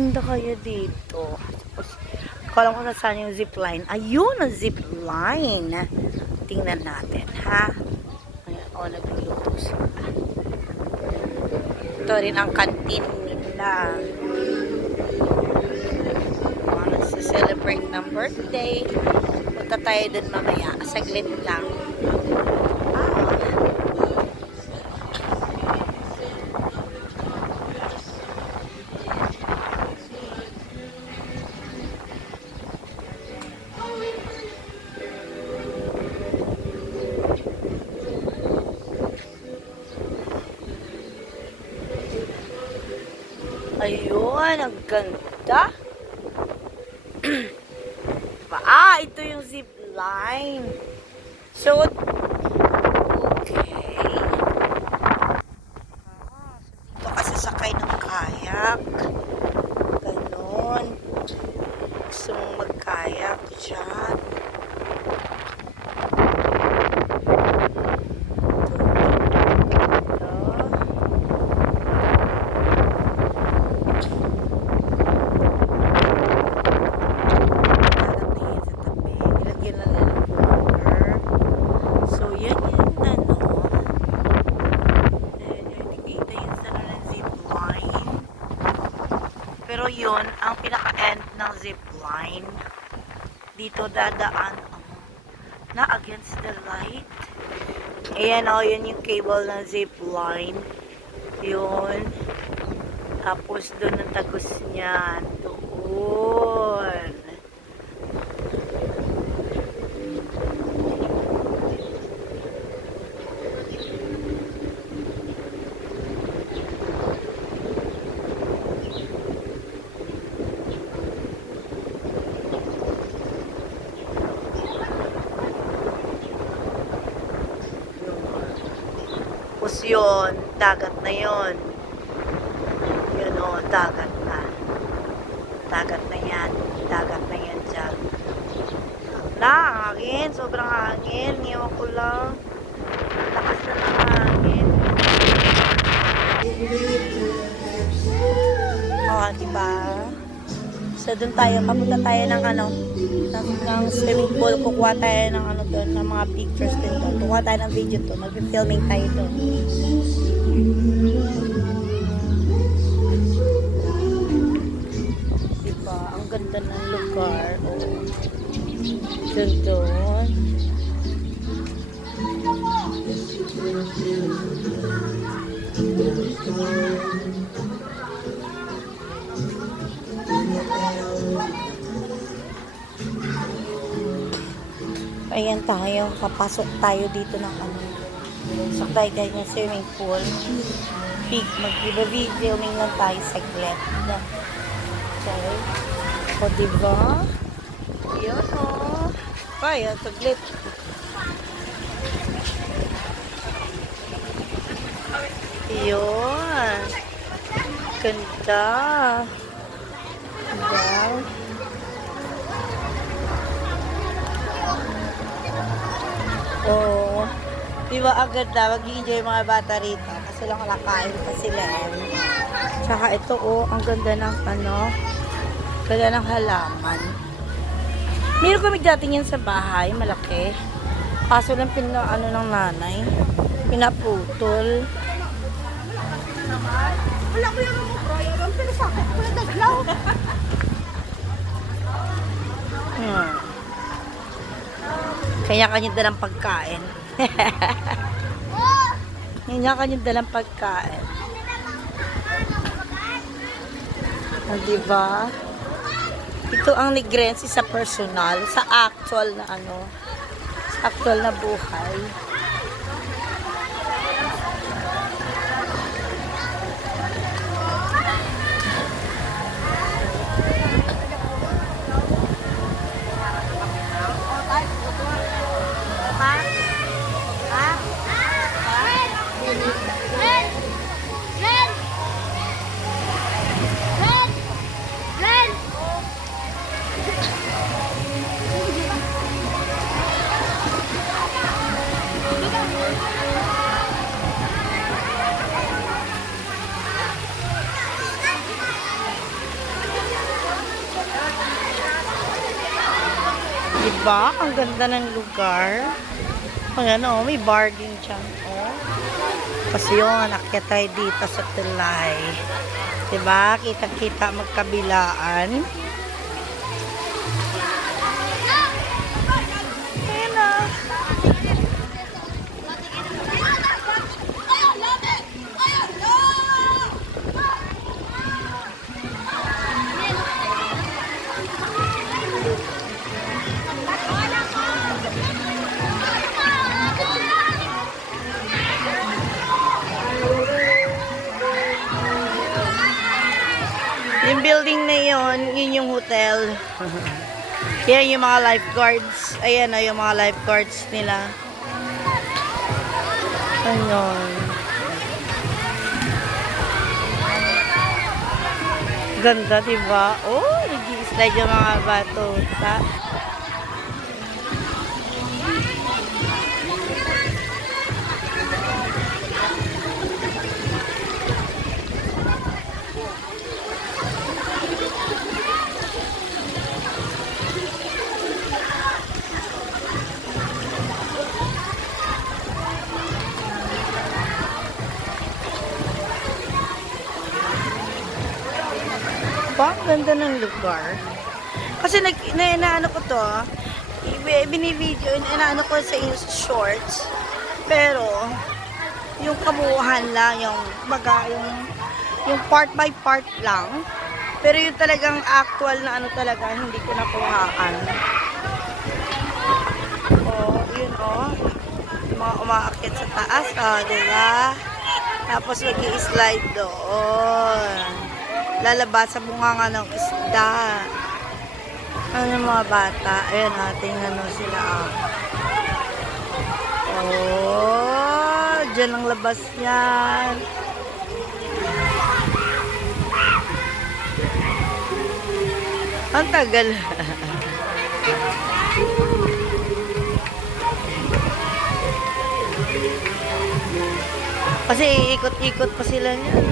ganda kaya dito. Tapos, alam ko na saan yung zipline. Ayun, ang zipline. Tingnan natin, ha? Ayan, nagluluto sila. Ito rin ang canteen nila. Nagsi-celebrate ng birthday. Punta tayo dun mamaya. Saglit lang. Ayun, ang ganda. Ito yung zip line. So, okay. So dito kasi sakay ng kayak. Ganon. Gusto mong mag-kayak dyan. Pero yun, ang pinaka-end ng zipline, dito dadaan na against the light. Ayan o, yun yung cable ng zipline. Yun. Tapos doon ang tagos niyan. Doon. Tapos yun, dagat na yun. Yun o, dagat na. Dagat na yan. Dagat na yan dyan. Hangin. Sobrang hangin. Iwan ko lang. Lakas na ng hangin. Diba? So, dun tayo. Papunta tayo ng ng swimming pool. Kukuha tayo ng doon, ng mga pictures din doon. Kukuha tayo ng video to. Mag-filming tayo doon. Diba? Ang ganda ng lugar. Doon. Ayan tayo, papasok tayo dito ng sakay tayo ng swimming pool. Mag-filming lang tayo saglit. Okay. O diba? Ayan o. Ayan, saglit. Ayan. Ganda. Diba? Oo. Diba agad na mag-enjoy yung mga bata rito kasi lang kalakain pa sila. Tsaka ito ang ganda ng ganda ng halaman. Meron kami dating yan sa bahay, malaki. Kaso lang ng nanay, pinaputol. Wala ko yung mga pero sakit ko na daglaw. Kanya-kanya dalang pagkain. Kanya-kanya dalang pagkain. Diba? Ito ang Negrense sa personal, sa actual na sa actual na buhay. Diba? Ang ganda ng lugar. Ayan, oh, may bargain dyan, oh. Kasi yun, akyat tayo dito sa tulay. Diba? Kita-kita magkabilaan. Ayan na. Yung building na yun yung hotel. Yan yung mga lifeguards. Ayan na yung mga lifeguards nila. Ayun. Ganda, diba? Oh, nag-i-slide yung mga bato. Ang ganda ng lugar. Kasi naano ko to, binibideo, inaano ko sa shorts. Pero, yung kabuuhan lang, yung part by part lang. Pero yung talagang actual na ano talaga, hindi ko nakuhaan. Oh, yun oh. Yung mga umaakyat sa taas, oh, diba? Tapos mag-i-slide doon. Lalabas sa bunganga ng isda. Ano yung mga bata? Ayan natin ano sila. Oh, dyan ang labas niyan. Ang tagal. Kasi ikot-ikot pa sila niyan.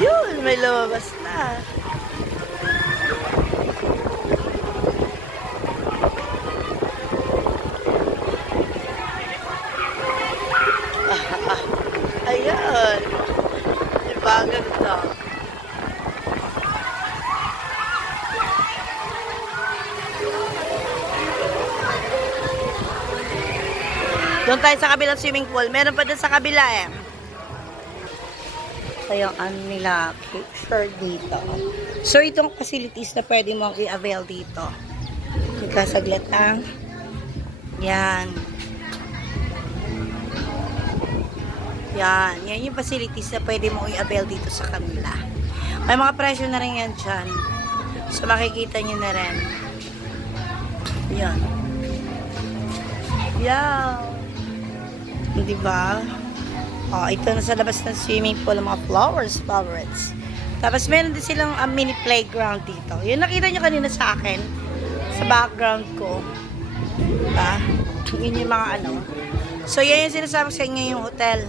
Yun, may lumabas na. Ayan. Diba, ganda. Doon tayo sa kabilang swimming pool. Meron pa doon sa kabila eh. Yung ano nila, picture dito. So, itong facilities na pwede mong i-avail dito. Ika, saglit lang. Yan. Yan. Yan yung facilities na pwede mong i-avail dito sa kanila. May mga presyo na rin yan dyan. So, makikita nyo na rin. Yan. Yan. Diba? Oh, ito na sa labas ng swimming pool, mga favorites. Tapos meron din silang mini playground dito. Yung nakita nyo kanina sa akin, sa background ko. Diba? Yun yung mga ano. So, yan yung sinasabi sa inyo yung hotel.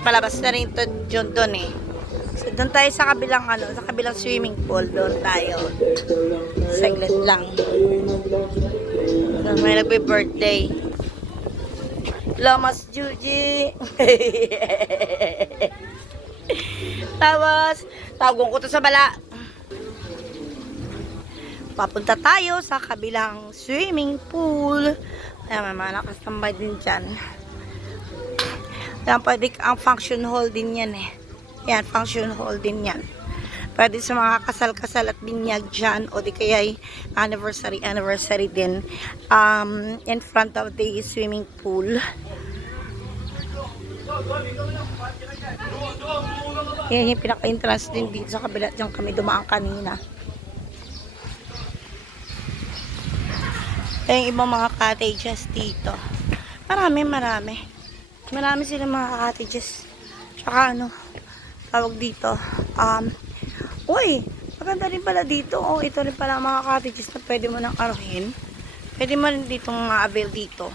Palabas na rin ito doon eh. So, doon tayo sa kabilang ano, sa kabilang swimming pool. Doon tayo. Saglit lang. So, may nagbe-birthday. Lamas Juji. Tapos, tawagong ko to sa bala. Papunta tayo sa kabilang swimming pool. Ayan, may mga nakastambay din dyan. Ayan, pwede ang function hall din yan eh. Ayan, function hall din yan. Pwede sa mga kasal-kasal at binyag dyan. O di kaya anniversary din. In front of the swimming pool. Yan yung pinaka-entrance din dito sa kabila. Diyan kami dumaan kanina. Yung ibang mga cottages dito. Marami. Marami silang mga cottages. Tsaka ano, tawag dito. Uy, maganda rin pala dito. Oh, ito rin pala mga cottages na pwede mo nang aruhin. Pwede mo rin ditong ma-avail dito.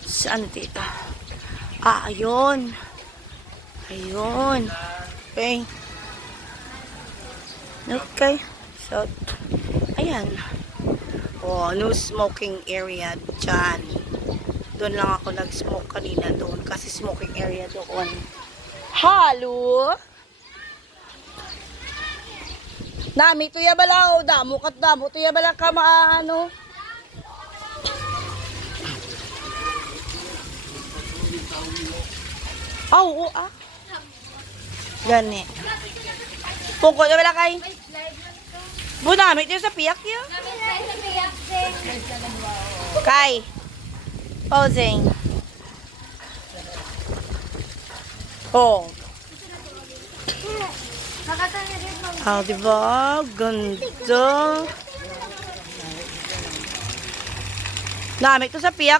Saan dito? Ah, ayun. Ayun. Okay. Okay. So, ayan. Oh, no smoking area dyan. Doon lang ako nag-smoke kanina doon kasi smoking area doon. Halo! Nami, tuya balaw. Damo kat damo. Tuya bala ka maano. Oo, ah. Gani. Pungko na bala kay. Bunami, tuya sa piyak yun. Kay. Posing. Oh. Ah, diba? Ganda. Namit to sa piyak.